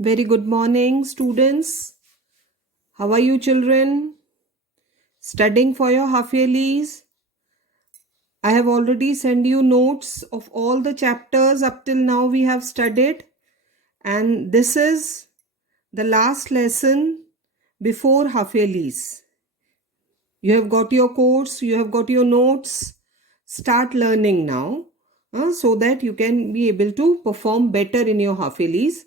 Very good morning, students. How are you, children? Studying for your half yearlies? I have already sent you notes of all the chapters up till now we have studied, and this is the last lesson before half yearlies. You have got your course, you have got your notes. Start learning now so that you can be able to perform better in your half yearlies.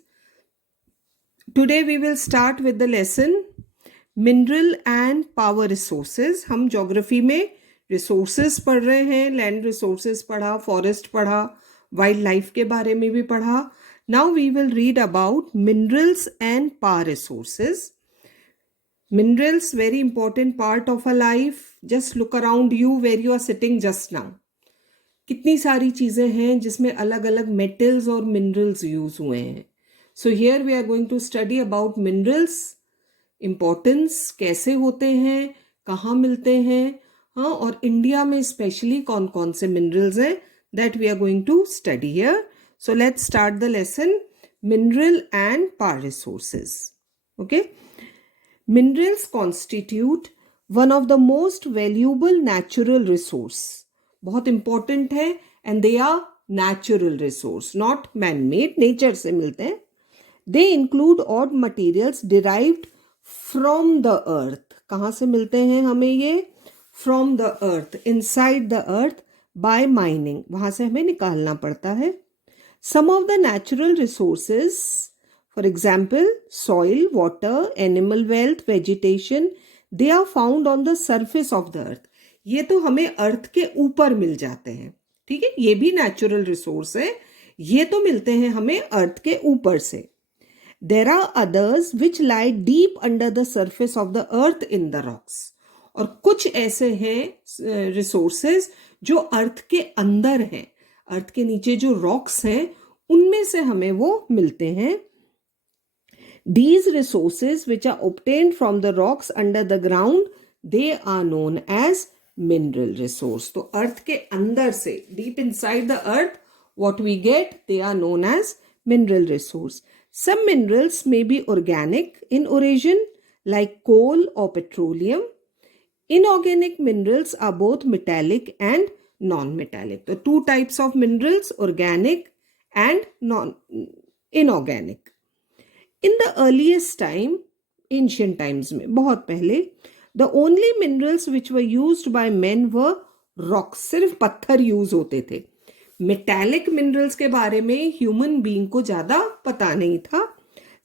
Today we will start with the lesson mineral and power resources. हम geography में resources पढ़ रहे हैं. Land resources पढ़ा, forest पढ़ा, wildlife के बारे में भी पढ़ा. Now we will read about minerals and power resources. Minerals very important part of a life. Just look around you where you are sitting just now. कितनी सारी चीजें हैं जिसमें अलग अलग मेटल्स और मिनरल्स यूज हुए हैं. So here we are going to study about minerals, importance, कैसे होते हैं, कहाँ मिलते हैं, हाँ, और इंडिया में स्पेशली कौन कौन से मिनरल्स हैं, that we are going to study here. So let's start the lesson mineral and power resources. Okay. Minerals constitute one of the most valuable natural resource. बहुत इंपॉर्टेंट है and they are natural resource, not man made, nature से मिलते हैं. They include odd materials derived from the earth. कहाँ से मिलते हैं हमें ये? From the earth, inside the earth, by mining. वहाँ से हमें निकालना पड़ता है. Some of the natural resources, for example soil, water, animal wealth, vegetation, they are found on the surface of the earth. ये तो हमें अर्थ के ऊपर मिल जाते हैं, ठीक है, ये भी नेचुरल रिसोर्स है. ये तो मिलते हैं हमें अर्थ के ऊपर से. There are others which lie deep under the surface of the earth in the rocks. और कुछ ऐसे हैं रिसोर्सेज जो अर्थ के अंदर हैं, अर्थ के नीचे जो रॉक्स हैं उनमें से हमें वो मिलते हैं. These resources which are obtained from the rocks under the ground, they are known as mineral resource. तो अर्थ के अंदर से, deep inside the earth, what we get, they are known as mineral resource. Some minerals may be organic in origin, like coal or petroleum. Inorganic minerals are both metallic and non-metallic. So two types of minerals, organic and inorganic. In the earliest time, ancient times में, बहुत पहले, the only minerals which were used by men were rocks. सिर्फ पत्थर use होते थे. Metallic minerals के बारे में ह्यूमन बीइंग को ज्यादा पता नहीं था.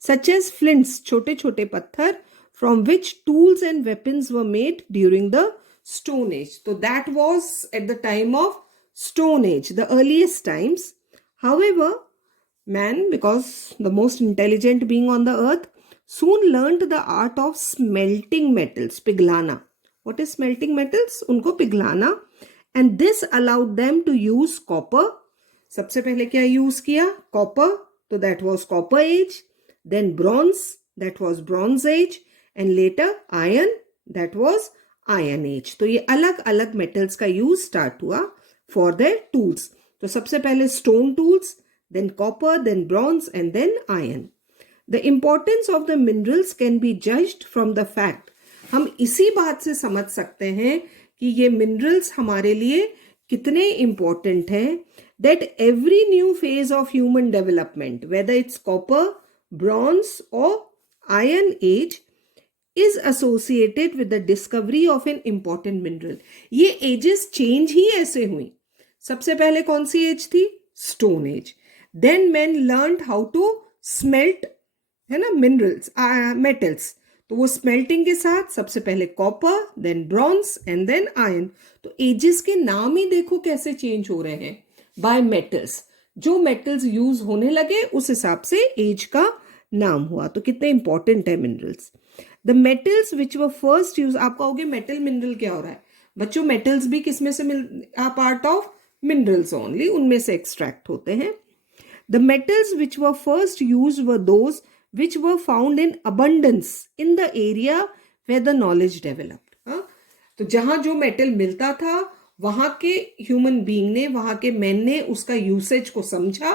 सच एज फ्लिंट्स, छोटे छोटे पत्थर, from which tools and weapons were made during the stone age. तो that was at the time of stone age, the earliest times. However, man, because the most intelligent being on the earth, soon learned the art of smelting metals, पिघलाना. What is smelting metals? उनको पिघलाना. And this allowed them to use copper. सबसे पहले क्या use किया? Copper. तो that was copper age. Then bronze. That was bronze age. And later iron. That was iron age. तो ये अलग अलग metals का यूज start हुआ for their tools. तो सबसे पहले stone tools, then copper, then bronze, and then iron. The importance of the minerals can be judged from the fact. हम इसी बात से समझ सकते हैं कि ये मिनरल्स हमारे लिए कितने इंपॉर्टेंट हैं. That every new phase of human development, whether it's copper, bronze और iron age, is associated with the discovery of an important mineral. ये एजेस चेंज ही ऐसे हुई. सबसे पहले कौन सी एज थी? Stone age. Then man learned how to smelt, है ना, मिनरल्स, मेटल्स. तो वो स्मेल्टिंग के साथ सबसे पहले copper, then bronze and then iron. तो एजेस के नाम ही देखो कैसे चेंज हो रहे हैं बाय मेटल्स. जो मेटल्स यूज होने लगे उस हिसाब से एज का नाम हुआ. तो कितने इंपॉर्टेंट है minerals. The metals which were first use. आप कहोगे मेटल मिनरल क्या हो रहा है? बच्चों, मेटल्स भी किसमें से are part of minerals only, उनमें से एक्सट्रैक्ट होते हैं. The metals which were first use were those which were found in abundance in the area where the knowledge developed. तो जहां जो मेटल मिलता था वहां के ह्यूमन बीइंग ने, वहां के मैन ने उसका यूसेज को समझा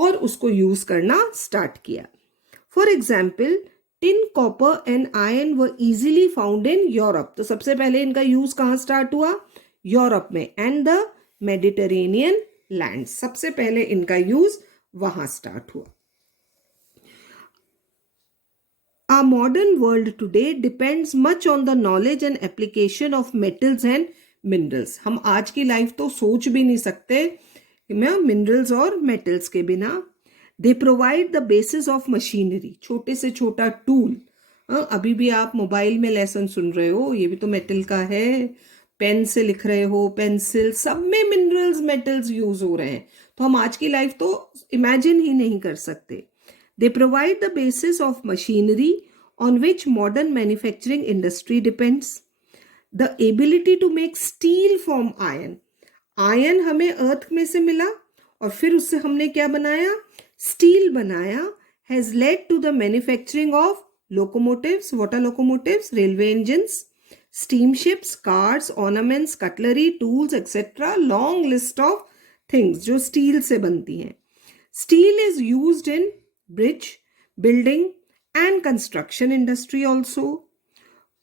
और उसको यूज करना स्टार्ट किया. For example tin, copper and iron were easily found in Europe. तो सबसे पहले इनका यूज कहाँ स्टार्ट हुआ? यूरोप में. एंड द मेडिटेरेनियन लैंड, सबसे पहले इनका यूज वहां स्टार्ट हुआ. Our modern world today depends much on the knowledge and application of metals and minerals. हम आज की लाइफ तो सोच भी नहीं सकते मिनरल्स और मेटल्स के बिना. They provide the basis of machinery. छोटे से छोटा टूल. अभी भी आप मोबाइल में लेसन सुन रहे हो, ये भी तो मेटल का है. पेन से लिख रहे हो, पेंसिल, सब में मिनरल्स मेटल्स यूज हो रहे हैं. तो हम आज की लाइफ तो इमेजिन ही नहीं कर सकते. They provide the basis of machinery on which modern manufacturing industry depends. The ability to make steel from iron. Ion हमें अर्थ में से मिला और फिर उससे हमने क्या बनाया? स्टील बनाया. Has led to the manufacturing of locomotives. What are locomotives? Railway engines, steamships, cars, ornaments, cutlery, tools, etc. Long list of things जो स्टील से बनती हैं. Steel is used in bridge, building and construction industry also.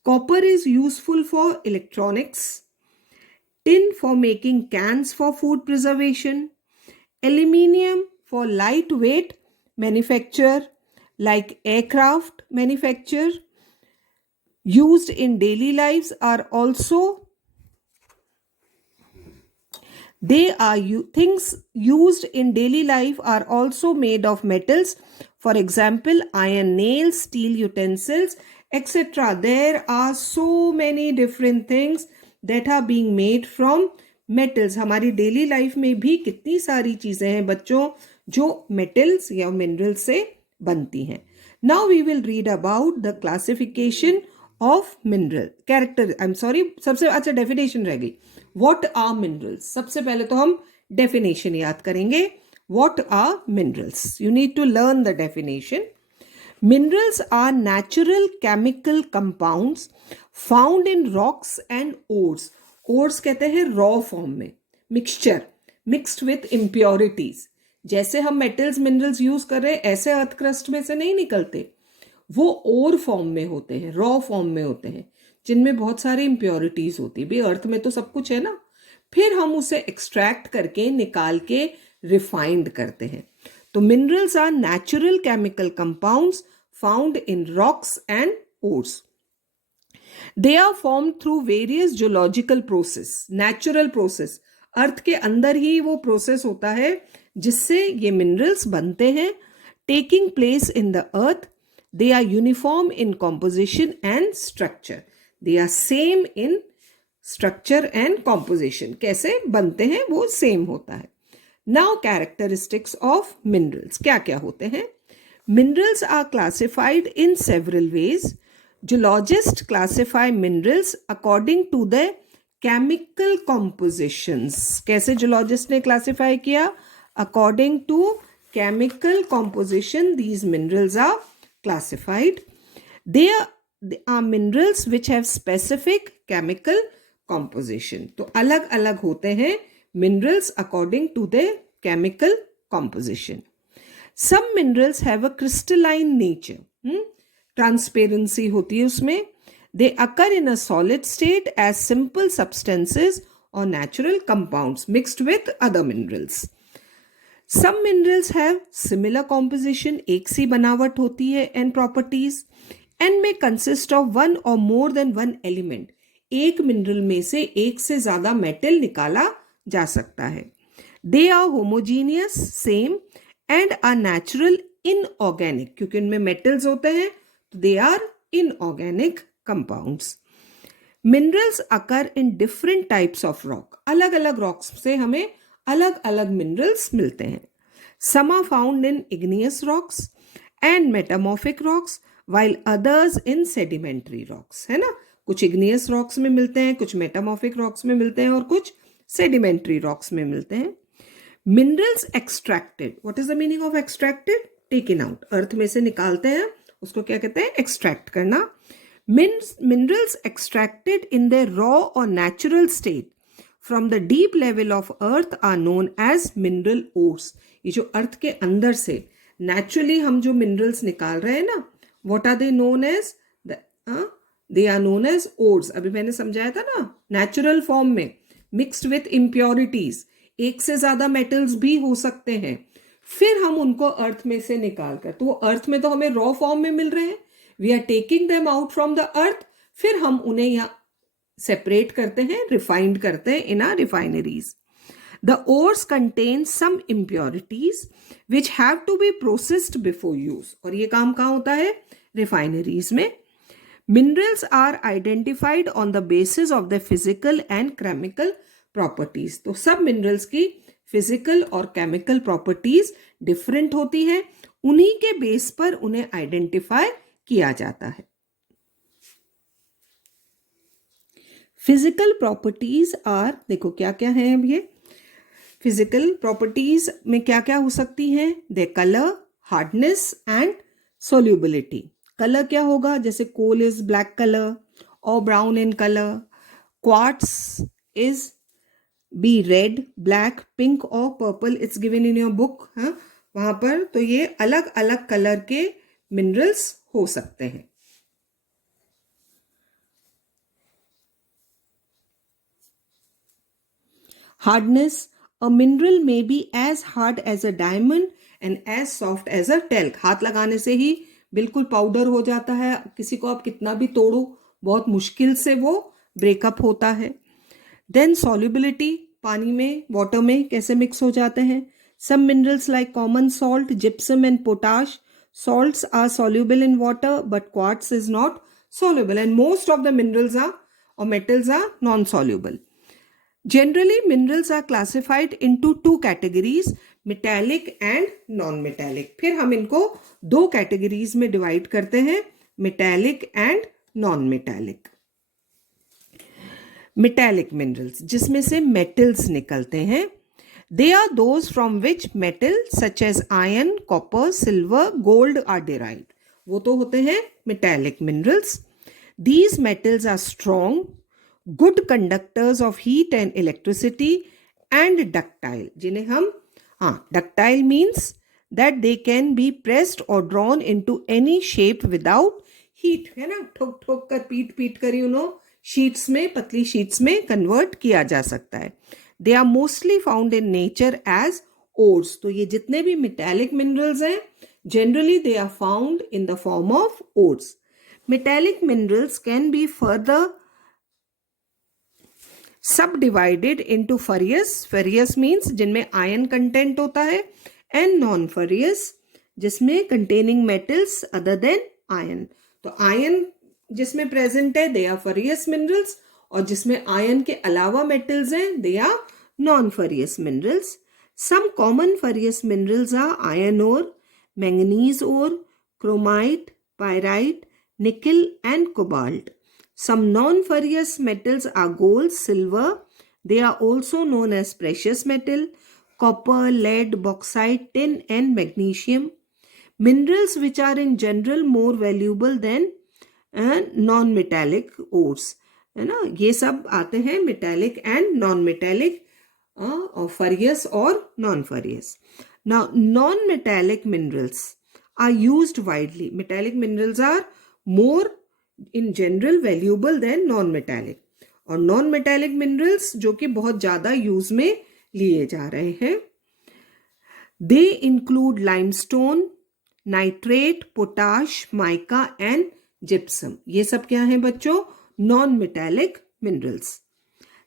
Copper is useful for electronics. Tin for making cans for food preservation. Aluminium for lightweight manufacture like aircraft manufacture. Used in daily lives are also things used in daily life are also made of metals. For example, iron nails, steel utensils, etc. There are so many different things that are being made from metals. हमारी daily life में भी कितनी सारी चीजें हैं बच्चों जो metals या मिनरल्स से बनती हैं. Now we will read about the classification of mineral character. I'm sorry, सबसे अच्छा डेफिनेशन रह गई. What are minerals? सबसे पहले तो हम definition याद करेंगे. What are minerals? You need to learn the definition. Minerals are natural chemical compounds found in rocks and ores. Ores कहते हैं raw form में, mixture, mixed with impurities. जैसे हम metals, minerals यूज कर रहे हैं ऐसे अर्थ क्रस्ट में से नहीं निकलते. वो और फॉर्म में होते हैं, रॉ फॉर्म में होते हैं जिनमें बहुत सारी इम्प्योरिटीज होती है. भी अर्थ में तो सब कुछ है ना. फिर हम उसे एक्सट्रैक्ट करके निकाल के रिफाइंड करते हैं. तो minerals are natural chemical compounds found in rocks and ores. They are form through various geological process. Natural process, earth के अंदर ही वो प्रोसेस होता है जिससे ये मिनरल्स बनते हैं. Taking place in the earth. They are uniform in composition and structure. They are same in structure and composition. कैसे बनते हैं वो सेम होता है. Now characteristics of minerals. क्या क्या होते हैं? Minerals are classified in several ways. Geologists classify minerals according to their chemical compositions. कैसे geologist ने classify किया? According to chemical composition, these minerals are classified. They are minerals which have specific chemical composition. तो अलग अलग होते हैं minerals according to their chemical composition. Some minerals have a crystalline nature. Transparency होती है उसमें. They occur in a solid state as simple substances or natural compounds mixed with other minerals. Some minerals have similar composition, एक सी बनावट होती है and properties, and may consist of one or more than one element. एक mineral में से एक से ज्यादा मेटल निकाला जा सकता है. They are homogeneous, same, and are natural inorganic. क्योंकि इनमें मेटल्स होते हैं तो they are inorganic compounds. Minerals occur in different types of rock. अलग अलग rocks से हमें अलग अलग मिनरल्स मिलते हैं. Some are found in igneous rocks and metamorphic rocks while others in sedimentary rocks. है ना, कुछ igneous rocks में मिलते हैं, कुछ metamorphic rocks में मिलते हैं और कुछ sedimentary rocks में मिलते हैं. Minerals extracted. What is the meaning of extracted? Taken out. अर्थ में से निकालते हैं, उसको क्या कहते हैं? Extract करना. Minerals extracted in their raw or natural state from the deep level of earth are known as mineral ores. ये जो अर्थ के अंदर से नेचुरली हम जो मिनरल्स निकाल रहे हैं ना, what are they known as, they are known as ores. अभी मैंने समझाया था ना, नेचुरल फॉर्म में मिक्स्ड विथ इम्प्योरिटीज, एक से ज्यादा मेटल्स भी हो सकते हैं. फिर हम उनको अर्थ में से निकाल कर, तो वो अर्थ में तो हमें रॉ फॉर्म में मिल रहे हैं, we are taking them out from the earth, फिर हम उन्हें यहाँ सेपरेट करते हैं, रिफाइंड करते हैं in our refineries. The ores contain some impurities which have to be processed before use. और ये काम कहाँ होता है? Refineries में. Minerals are identified on the basis of their physical and chemical properties. तो सब minerals की physical और chemical properties different होती हैं, उन्हीं के बेस पर उन्हें identify किया जाता है. Physical properties are, देखो क्या क्या है अब ये फिजिकल प्रॉपर्टीज में क्या क्या हो सकती हैं? They colour, hardness and solubility. Colour क्या होगा? जैसे कोल इज ब्लैक कलर और brown in colour, quartz is be red, black, pink और purple. It's given in your book, वहां पर. तो ये अलग अलग कलर के मिनरल्स हो सकते हैं. Hardness, a mineral may be as hard as a diamond and as soft as a talc. हाथ लगाने से ही बिल्कुल पाउडर हो जाता है, किसी को आप कितना भी तोड़ो बहुत मुश्किल से वो ब्रेकअप होता है. देन सॉल्युबिलिटी, पानी में, वाटर में कैसे मिक्स हो जाते हैं. Some minerals like common salt, gypsum and potash, salts are soluble in water but quartz is not soluble, and most of the minerals are or metals are non-soluble. Generally, minerals are classified into two categories, metallic and non-metallic. फिर हम इनको दो categories में divide करते हैं, metallic and non-metallic. Metallic minerals, जिसमें से metals निकलते हैं, they are those from which metals such as iron, copper, silver, gold are derived. वो तो होते हैं metallic minerals. These metals are strong, good conductors of heat and electricity and ductile. जिन्हें हम ductile means that they can be pressed or drawn into any shape without heat, है ना, ठोक ठोक कर पीट पीट कर शीट्स में, पतली शीट्स में कन्वर्ट किया जा सकता है. They are mostly found in nature as ores. तो ये जितने भी metallic minerals हैं, generally they are found in the form of ores. Metallic minerals can be further subdivided into ferrous. Ferrous means जिनमें iron content होता है, and non-ferrous जिसमें containing metals other than iron. तो iron जिसमें present है, they are ferrous minerals, और जिसमें iron के अलावा metals हैं, they are non-ferrous minerals. Some common ferrous minerals are iron ore, manganese ore, chromite, pyrite, nickel and cobalt. Some non-ferrous metals are gold, silver. They are also known as precious metal, copper, lead, bauxite, tin and magnesium. Minerals which are in general more valuable than non-metallic ores. है ना, ये सब आते हैं metallic and non-metallic, और ferrous और non-ferrous. Now, non-metallic minerals are used widely. Metallic minerals are more in general valuable than non-metallic. और non-metallic minerals जो कि बहुत ज़्यादा यूज में लिए जा रहे हैं, they include limestone, nitrate, potash, mica and gypsum. ये सब क्या है बच्चों? Non-metallic minerals.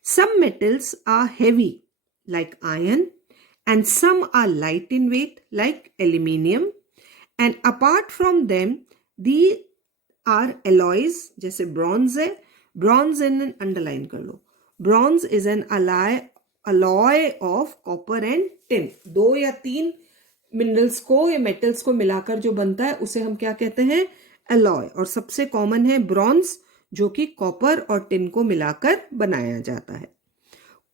Some metals are heavy like iron and some are light in weight like aluminium, and apart from them these are alloys. जैसे bronze है, bronze in underline कर लो. Bronze is an alloy of copper and tin. 2 या 3 minerals को या metals को मिलाकर जो बनता है उसे हम क्या कहते हैं? alloy. और सबसे कॉमन है ब्रॉन्ज, जो कि कॉपर और टिन को मिलाकर बनाया जाता है.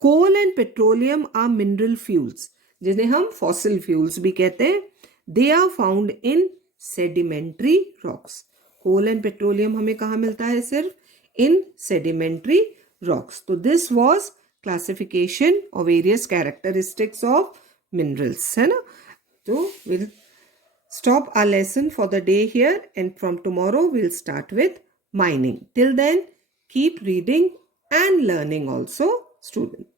Coal and petroleum are mineral fuels, जिन्हें हम फॉसिल फ्यूल्स भी कहते हैं. They are found in sedimentary rocks. Coal and petroleum हमें कहाँ मिलता है? सिर्फ इन सेडिमेंट्री रॉक्स. तो this was classification of various characteristics of minerals, है ना. तो will stop our lesson for the day here, and from tomorrow we'll start with mining. Till then, keep reading and learning also, students.